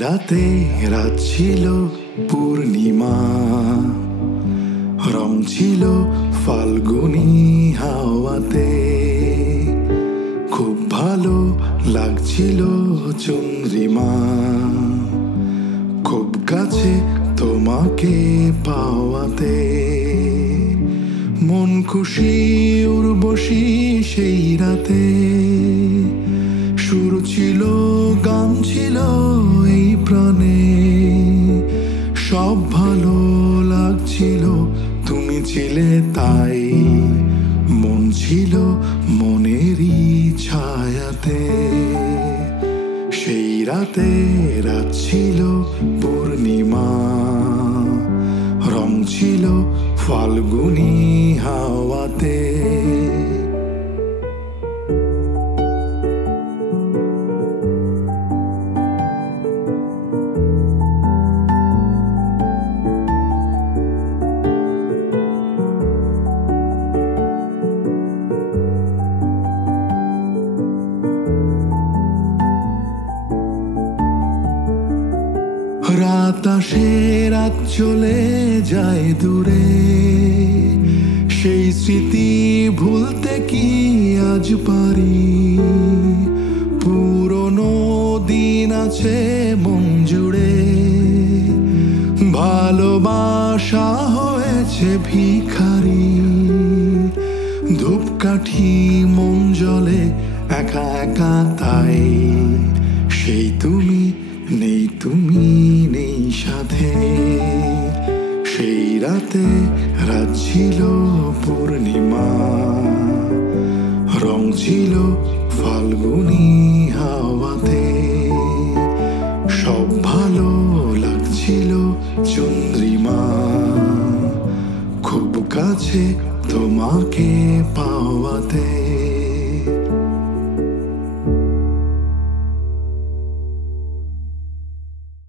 রাতে রাত ছিল পূর্ণিমা, রং ছিল ফাল্গুনি হাওয়াতে। খুব ভালো লাগছিল চন্দ্রিমা, খুব কাছে তোমাকে পাওয়াতে। মন খুশি উর্বশী সেই রাতে, সুর ছিল গান ছিল এই প্রাণে। সব ভালো লাগছিল, তুমি ছিলে তাই। মন ছিল মনেরই ছায়াতে। সেই রাতে রাত ছিল পূর্ণিমা, রং ছিল ফাল্গুনি হাওয়াতে। রাত আসে রাত চলে যায় দূরে, সেই স্মৃতি ভুলতে কি আজ পারি? পুরনো দিন আছে মন জুড়ে, ভালোবাসা হয়েছে ভিখারি। ধূপকাঠি মন জ্বলে একা একা তাই। সেই তুমি নেই, তুমি নেই সাথে। সেই রাতে রাত ছিল পূর্ণিমা, রং ছিল ফাল্গুনি হাওয়াতে। সব ভালো লাগছিল চন্দ্রিমা, খুব কাছে তোমাকে পাওয়াতে।